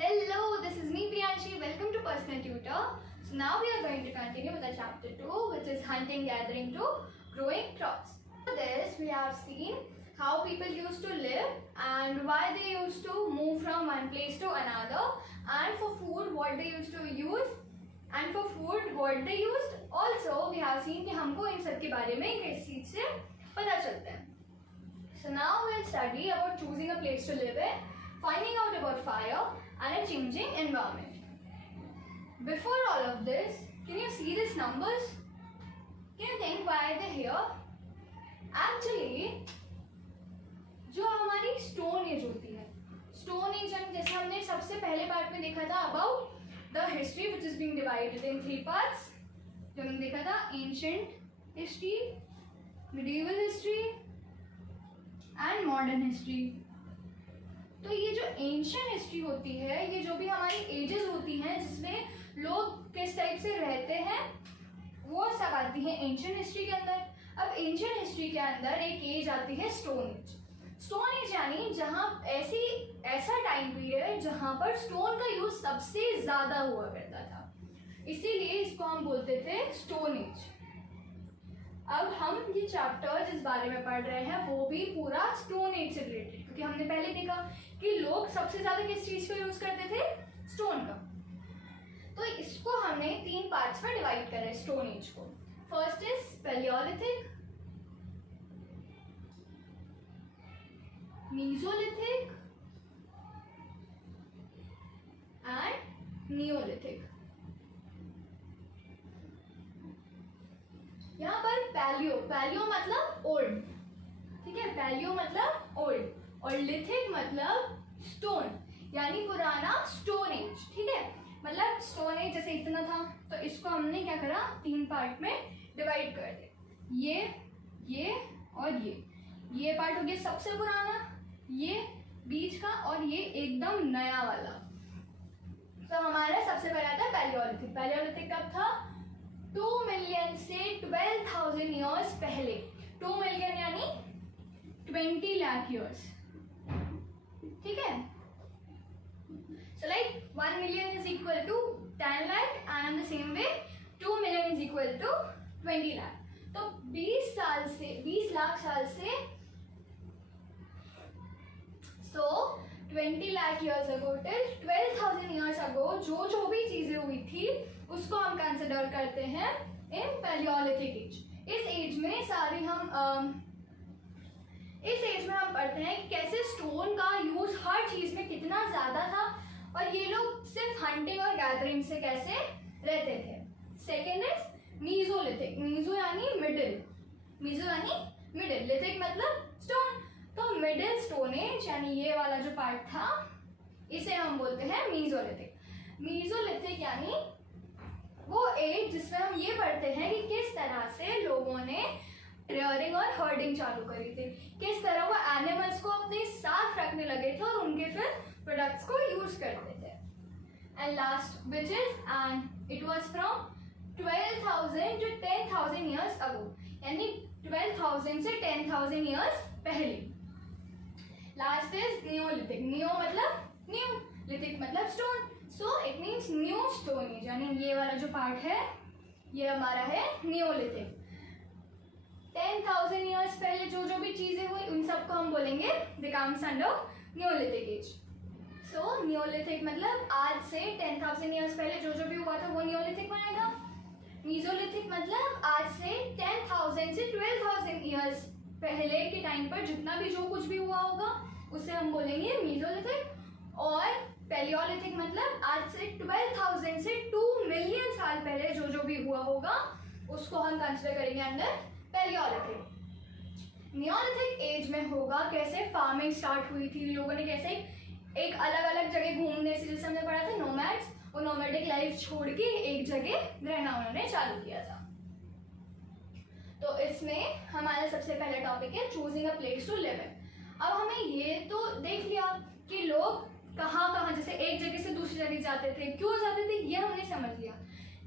Hello, this is me Priyanshi. Welcome to Personal Tutor. So now we are going to continue with the chapter 2, which is hunting, gathering to growing crops. For this, we have seen how people used to live and why they used to move from one place to another, and for food what they used to use, and for food what they used. Also, we have seen कि हमको इन सब के बारे में किस चीज से पता चलता है. So now we'll study about choosing a place to live in, finding out about fire and a changing environment. Before all of this, can you see these numbers? Can you think why are they here? Actually, जो हमारी stone age होती है, stone age जैसे हमने सबसे पहले part में देखा था about the history which is being divided in 3 parts. जो हमने देखा था ancient history, medieval history and modern history. तो ये जो एंशिएंट हिस्ट्री होती है, ये जो भी हमारी एजेस होती हैं जिसमें लोग किस टाइप से रहते हैं, वो सब आती है एंशिएंट हिस्ट्री के अंदर. अब एंशिएंट हिस्ट्री के अंदर एक एज आती है स्टोन एज. स्टोन एज यानी जहाँ ऐसा टाइम पीरियड जहाँ पर स्टोन का यूज सबसे ज्यादा हुआ करता था, इसीलिए इसको हम बोलते थे स्टोन एज. अब हम ये चैप्टर जिस बारे में पढ़ रहे हैं वो भी पूरा स्टोन एज से रिलेटेड, क्योंकि हमने पहले देखा कि लोग सबसे ज्यादा किस चीज को यूज करते थे, स्टोन का. तो इसको हमने 3 पार्ट्स में डिवाइड करा है स्टोन एज को. First is Palaeolithic, Mesolithic and Neolithic. यहाँ पर पैलियो मतलब ओल्ड, ठीक है, पैलियो मतलब ओल्ड, और लिथिक मतलब स्टोन यानी पुराना स्टोन एज. ठीक है, मतलब स्टोन एज जैसे इतना था तो इसको हमने क्या करा 3 पार्ट में डिवाइड कर दिया. ये और ये पार्ट हो गया सबसे पुराना, ये बीच का और ये एकदम नया वाला. तो हमारा सबसे पहला था पैलियोलिथिक. पैलियोलिथिक कब था? 2 मिलियन से 12,000 ईयर्स पहले. 2 मिलियन यानी 20 लाख ईयर्स. ठीक है, so like 1 million is equal to 10 lakh and in the same way 2 million is equal to 20 lakh. तो 20 लाख साल से so 20 lakh years ago till 12,000 years ago जो भी चीजें हुई थी उसको हम कंसिडर करते हैं इन पैलियोलिथिक एज. इस एज में हम पढ़ते हैं कि कैसे स्टोन का यूज हर चीज में कितना ज्यादा था और ये लोग सिर्फ हंटिंग और गैदरिंग से कैसे रहते थे. Second is Mesolithic. मीसो यानी मिडिल, लिथिक मतलब स्टोन. तो मिडिल स्टोन एज यानी ये वाला जो पार्ट था इसे हम बोलते हैं मीसोलिथिक. मीसोलिथिक यानी वो एज जिसमें हम ये पढ़ते हैं कि किस तरह से लोगों ने रेयरिंग और हर्डिंग चालू करी थी, किस तरह वो एनिमल्स को अपने साथ रखने लगे थे और उनके फिर प्रोडक्ट्स को यूज करते थे. And last which is and it was from 12,000 to 10,000 years ago, यानी 12,000 से 10,000 ईयर्स पहले. Last is Neolithic. नियो मतलब न्यू, लिथिक मतलब stone. So it means new stone age, यानी ये वाला जो पार्ट है ये हमारा है नियोलिथिक. 10,000 ईयर्स पहले जो भी चीजें हुई उन सबको हम बोलेंगे they comes under neolithic age. So neolithic मतलब आज से 10,000 ईयर्स पहले जो भी हुआ था वो नियोलिथिक बनेगा. मीसोलिथिक मतलब आज से 10,000 से 12,000 ईयर्स पहले के टाइम पर जितना भी जो कुछ भी हुआ होगा उसे हम बोलेंगे मीसोलिथिक. और पैलियोलिथिक मतलब आज से 12,000 से 2 मिलियन साल पहले जो भी हुआ होगा उसको हम कंसिडर करेंगे अंडर पैलियोलिथिक. नियोलिथिक एज में होगा कैसे फार्मिंग स्टार्ट हुई थी, लोगों ने कैसे एक अलग अलग जगह घूमने से, जैसे हमने पढ़ा था नोमैड्स, वो नोमैडिक लाइफ छोड़ के एक जगह रहना उन्होंने चालू किया था. तो इसमें हमारा सबसे पहला टॉपिक है choosing a place to live in. अब हमें ये तो देख लिया कि लोग कहाँ जैसे एक जगह से दूसरी जगह जाते थे, क्यों जाते थे ये हमने समझ लिया.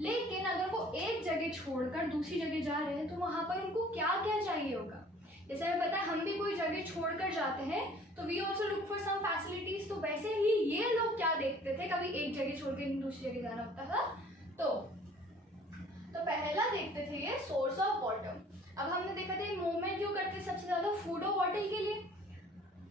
लेकिन अगर वो एक जगह छोड़कर दूसरी जगह जा रहे हैं तो वहां पर उनको क्या क्या चाहिए होगा. जैसे हमें पता है हम भी कोई जगह छोड़कर जाते हैं तो we also look for some facilities. तो वैसे ही ये लोग क्या देखते थे, कभी एक जगह छोड़ के दूसरी जगह जाना होता था तो पहला देखते थे ये सोर्स ऑफ वाटर। अब हमने देखा था मूवमेंट क्यों करते सबसे ज्यादा, फूड और वाटर के लिए।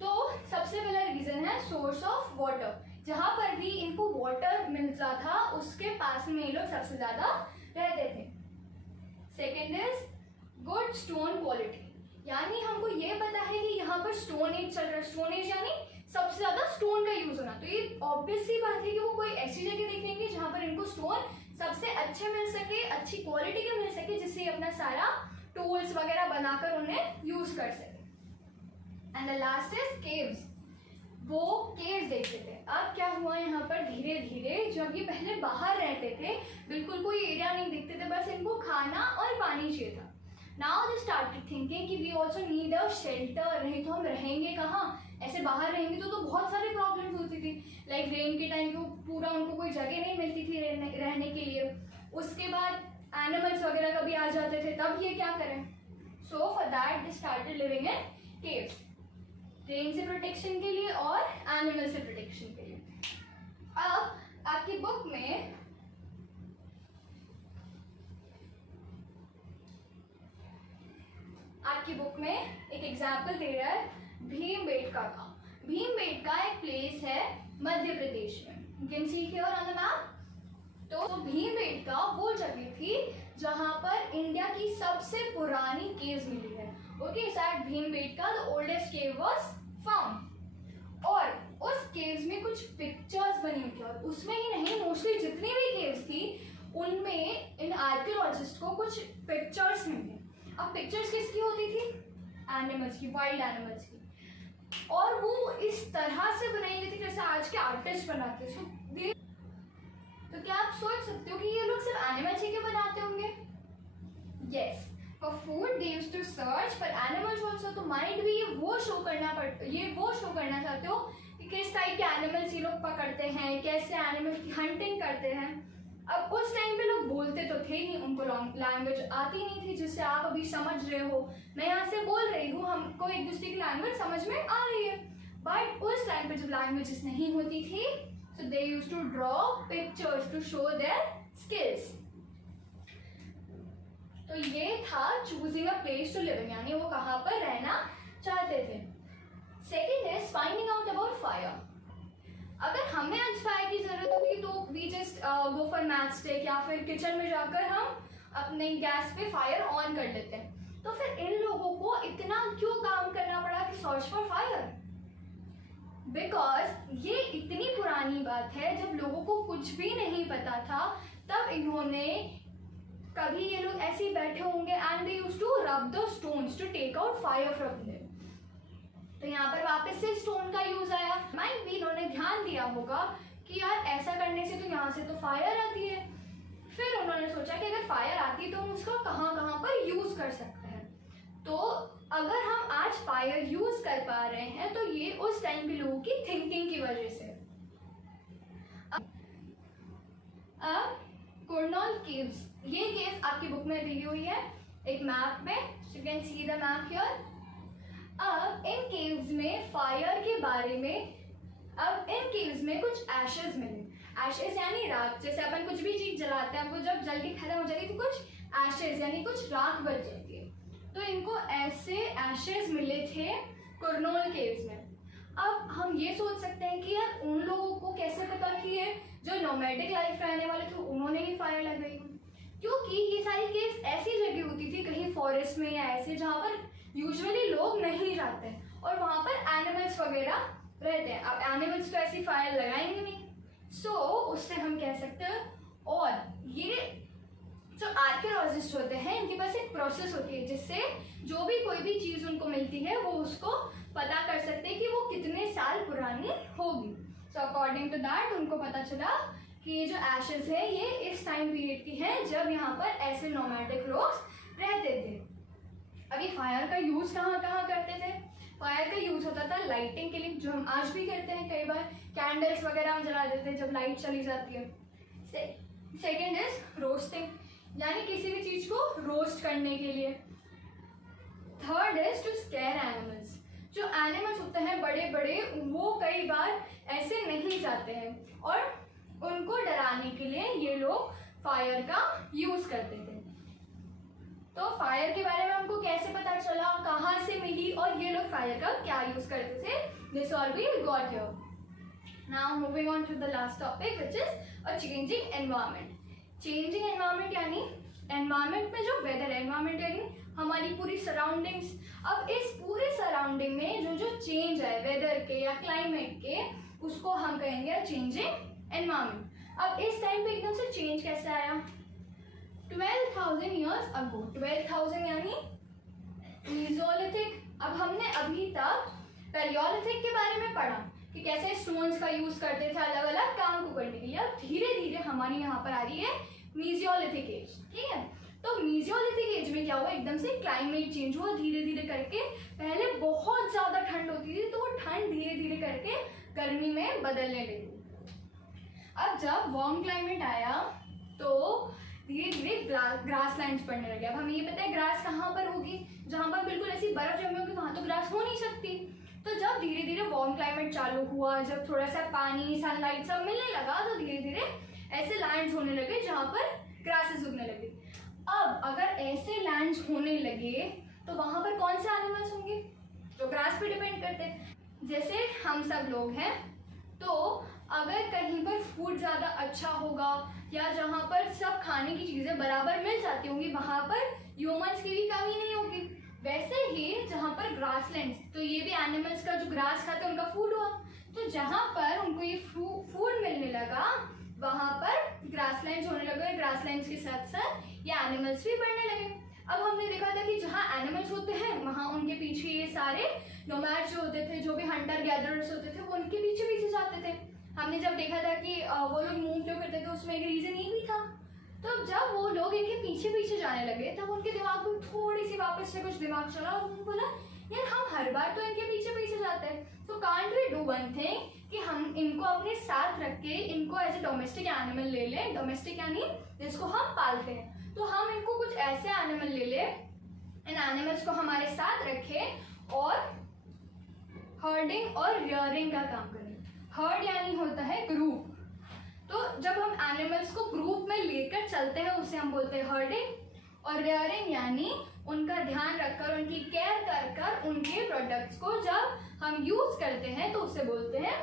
तो सबसे पहला रीजन है सोर्स ऑफ वाटर, जहां पर भी इनको वाटर मिलता था उसके पास में ये लोग सबसे ज्यादा रहते थे। Second is good stone quality, यानी हमको ये पता है कि यहाँ पर स्टोन एज चल रहा है। स्टोन एज यानी सबसे ज्यादा स्टोन का यूज होना। तो ये ऑब्वियस सी बात है कि वो कोई ऐसी जगह देखेंगे जहां पर इनको स्टोन सबसे अच्छे मिल सके, अच्छी क्वालिटी के मिल सके, जिससे अपना सारा टूल्स वगैरह बनाकर उन्हें यूज कर सके। And the last is caves, वो केव्स देखते थे। अब क्या हुआ यहाँ पर धीरे धीरे, जब ये पहले बाहर रहते थे, बिल्कुल कोई एरिया नहीं दिखते थे, बस इनको खाना और पानी चाहिए था। नाउ दे स्टार्टेड थिंकिंग कि we also need a shelter, नहीं तो हम रहेंगे कहाँ, ऐसे बाहर रहेंगे तो बहुत सारी प्रॉब्लम्स होती थी। लाइक रेन के टाइम पे पूरा उनको कोई जगह नहीं मिलती थी रहने के लिए। उसके बाद एनिमल्स वगैरह कभी आ जाते थे, तब ये क्या करें। So for that they started living in caves, rain से प्रोटेक्शन के लिए और एनिमल से प्रोटेक्शन के लिए। अब आपकी बुक में एक एग्जाम्पल दे रहा है भीमबेटका का। भीमबेटका एक प्लेस है मध्य प्रदेश में, you can see here on the map. तो भीमबेटका वो जगह थी जहां पर इंडिया की सबसे पुरानी केव्स मिली है। Okay, so at Bhimbetka the oldest cave was found. और उस केव्स में कुछ पिक्चर्स बनी हुई थी, और उसमें ही नहीं, मोस्टली जितनी भी केव्स थी उनमें इन आर्कियोलॉजिस्ट को कुछ पिक्चर्स मिले। अब पिक्चर्स किसकी होती थी, एनिमल्स की, वाइल्ड एनिमल्स की, और वो इस तरह से बनाई गई थी जैसे आज के आर्टिस्ट बनाते। तो क्या आप सोच सकते हो कि ये लोग सिर्फ एनिमल्स ही क्यों बनाते होंगे? Yes, for food they used to search for animals also. तो माइंड भी ये वो शो करना चाहते हो कि किस टाइप के एनिमल्स ये लोग पकड़ते हैं, कैसे एनिमल की हंटिंग करते हैं। अब उस टाइम पे लोग बोलते तो थे नहीं, उनको लैंग्वेज आती नहीं थी जिससे आप अभी समझ रहे हो। मैं यहाँ से बोल रही हूँ, हमको एक दूसरे की लैंग्वेज समझ में आ रही है। बट उस टाइम पे जब लैंग्वेजेस नहीं होती थी, so they used to draw pictures to show their skills. तो ये था choosing a place to live in, यानी वो कहाँ पर रहना चाहते थे। Second is finding out about fire. अगर हमें आज फायर की जरूरत होगी तो we just go for matchstick, या फिर किचन में जाकर हम अपने गैस पे फायर ऑन कर लेते हैं। तो फिर इन लोगों को इतना क्यों काम करना पड़ा कि सर्च फॉर फायर? बिकॉज ये इतनी पुरानी बात है, जब लोगों को कुछ भी नहीं पता था, तब इन्होंने कभी ये लोग ऐसे ही बैठे होंगे and they used to rub the stones to take out fire from them. तो यहाँ पर वापस से स्टोन का यूज आया। माइट भी इन्होंने ध्यान दिया होगा कि यार ऐसा करने से तो यहाँ से तो फायर आती है। फिर उन्होंने सोचा कि अगर फायर आती तो हम उसको कहाँ कहाँ पर यूज कर सकते हैं। तो अगर हम आज फायर यूज कर पा रहे हैं तो ये उस टाइम के लोगों की थिंकिंग की वजह से। अब कुरनूल केव्स, ये केव्स आपकी बुक में दी हुई है एक मैप में, you can see the map here. अब इन केव्स में फायर के बारे में, अब इन केव्स में कुछ एशेस मिले। एशेस यानी राख, जैसे अपन कुछ भी चीज जलाते हैं वो जब जल के खत्म हो जाती है तो कुछ एशेस यानी कुछ राख बच जाती है। तो इनको ऐसे एशेस मिले थे कुरनूल केव्स में। अब हम ये सोच सकते हैं कि यार उन लोगों को कैसे पता कि ये जो नोमैडिक लाइफ रहने वाले थे उन्होंने ही फायर लगाई, क्योंकि ये सारी केव्स ऐसी जगह होती थी कहीं फॉरेस्ट में या ऐसे जहाँ पर यूजुअली लोग नहीं जाते और वहाँ पर एनिमल्स वगैरह रहते हैं। अब एनिमल्स तो ऐसी फायर लगाएंगे नहीं, सो उससे हम कह सकते हैं। और ये जो आर्कियोलॉजिस्ट होते हैं इनके पास एक प्रोसेस होती है जिससे जो भी कोई भी चीज़ उनको मिलती है वो उसको पता कर सकते हैं कि वो कितने साल पुरानी होगी। सो अकॉर्डिंग टू दैट उनको पता चला कि ये जो एशेस है ये इस टाइम पीरियड की है जब यहाँ पर ऐसे नोमैडिक लोग रहते थे। अभी फायर का यूज़ कहाँ कहाँ करते थे? फायर का यूज़ होता था लाइटिंग के लिए, जो हम आज भी करते हैं। कई बार कैंडल्स वगैरह हम जला देते हैं जब लाइट चली जाती है। सेकेंड इज रोस्टिंग, यानी किसी भी चीज़ को रोस्ट करने के लिए। Third is to scare animals, जो एनिमल्स होते हैं बड़े बड़े, वो कई बार ऐसे नहीं जाते हैं और उनको डराने के लिए ये लोग फायर का यूज करते थे। तो फायर के बारे में हमको कैसे पता चला, कहाँ से मिली और ये लोग फायर का क्या यूज करते थे, this all we got here. Now moving on to the last topic which is a changing environment. Changing environment यानी एनवायरनमेंट में जो वेदर है, एनवायरनमेंट यानी हमारी पूरी सराउंडिंग्स। अब इस पूरे सराउंडिंग में जो जो चेंज है वेदर के या क्लाइमेट के, उसको हम कहेंगे चेंजिंग एनवायरनमेंट। अब इस टाइम पे एकदम से चेंज कैसे आया, 12,000 ईयर्स अगो, 12,000 यानी मीसोलिथिक। अब हमने अभी तक पैलियोलिथिक के बारे में पढ़ा कि कैसे स्टोन्स का यूज करते थे अलग अलग काम को करने के लिए। अब धीरे धीरे हमारी यहाँ पर आ रही है मीसोलिथिक एज, ठीक है। तो मीसोलिथिक एज में क्या हुआ, एकदम से क्लाइमेट चेंज हुआ धीरे धीरे करके। पहले बहुत ज्यादा ठंड होती थी, तो वो ठंड धीरे धीरे करके गर्मी में बदलने लगी। अब जब वार्म क्लाइमेट आया तो धीरे धीरे ग्रास लैंड पड़ने लगे। अब हमें ये पता है ग्रास कहाँ पर होगी, जहाँ पर बिल्कुल ऐसी बर्फ जमी होगी वहां तो ग्रास हो नहीं सकती। तो जब धीरे धीरे वार्म क्लाइमेट चालू हुआ, जब थोड़ा सा पानी सनलाइट सब मिलने लगा, तो धीरे धीरे ऐसे लैंड्स होने लगे जहाँ पर ग्रासेस उगने लगे। अब अगर ऐसे लैंड्स होने लगे तो वहां पर कौन से एनिमल्स होंगे, जो ग्रास पे डिपेंड करते हैं। जैसे हम सब लोग हैं, तो अगर कहीं पर फूड ज़्यादा अच्छा होगा या जहाँ पर सब खाने की चीज़ें बराबर मिल जाती होंगी, वहाँ पर ह्यूमंस की भी कमी नहीं होगी। वैसे ही जहाँ पर ग्रासलैंड्स, तो ये भी एनिमल्स का जो ग्रास खाते हैं उनका फूड हुआ। तो जहाँ पर उनको ये फूड मिलने लगा, वहाँ पर ग्रासलैंड्स होने लगे। ग्रासलैंड्स के साथ साथ ये एनिमल्स भी बढ़ने लगे। अब हमने देखा था कि जहाँ एनिमल्स होते हैं वहाँ उनके पीछे ये सारे नोमैड्स जो होते थे, जो भी हंटर गैदरर्स होते थे, वो उनके पीछे पीछे जाते थे। हमने जब देखा था कि वो लोग मूव क्यों करते थे, उसमें एक रीजन ये भी था। तो जब वो लोग इनके पीछे पीछे जाने लगे, तब उनके दिमाग में थोड़ी सी वापस से कुछ दिमाग चला और उन्होंने बोला यार हम हर बार तो इनके पीछे पीछे जाते हैं, तो can't we do one thing कि हम इनको अपने साथ रख के इनको एज ए डोमेस्टिक एनिमल ले लें। डोमेस्टिक यानी जिसको हम पालते हैं। तो हम इनको कुछ ऐसे एनिमल ले लें, इन एनिमल्स को हमारे साथ रखें और हर्डिंग और रियरिंग का काम करें। हर्ड यानी होता है ग्रुप। तो जब हम एनिमल्स को ग्रुप में लेकर चलते हैं उसे हम बोलते हैं हर्डिंग। और रियरिंग यानी उनका ध्यान रखकर, उनकी केयर कर कर उनके प्रोडक्ट्स को जब हम यूज करते हैं तो उसे बोलते हैं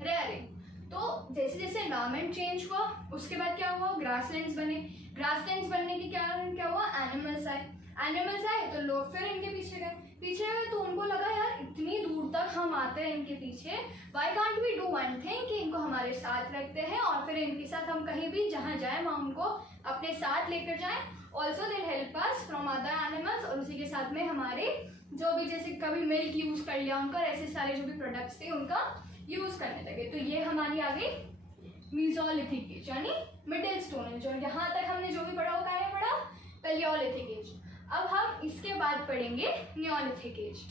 रियरिंग। तो जैसे जैसे एनवायरमेंट चेंज हुआ, उसके बाद क्या हुआ, ग्रासलैंड्स बने। ग्रासलैंड्स बनने के कारण क्या हुआ, एनिमल्स आए। एनिमल्स आए तो लोग फिर इनके पीछे गए तो उनको लगा यार इतनी दूर तक हम आते हैं इनके पीछे, why can't we do one thing कि इनको हमारे साथ रखते हैं और फिर इनके साथ हम कहीं भी जहाँ जाए वहाँ उनको अपने साथ लेकर जाएं। Also they help us from other animals. और उसी के साथ में हमारे जो भी जैसे कभी मिल्क यूज कर लिया उनका, ऐसे सारे जो भी प्रोडक्ट्स थे उनका यूज करने लगे। तो ये हमारी आ गई मीसोलिथिक एज यानी मिडिल स्टोन एज। और यहाँ तक हमने जो भी पढ़ा वो क्या पढ़ा, पैलियोलिथिक एज। अब हम इसके बाद पढ़ेंगे neolithic age.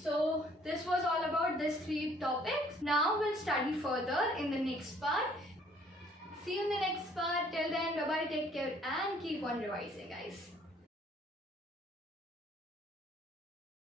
So this was all about these 3 topics. Now we'll study further in the next part. See you in the next part. Till then, bye bye, take care and keep on revising, guys.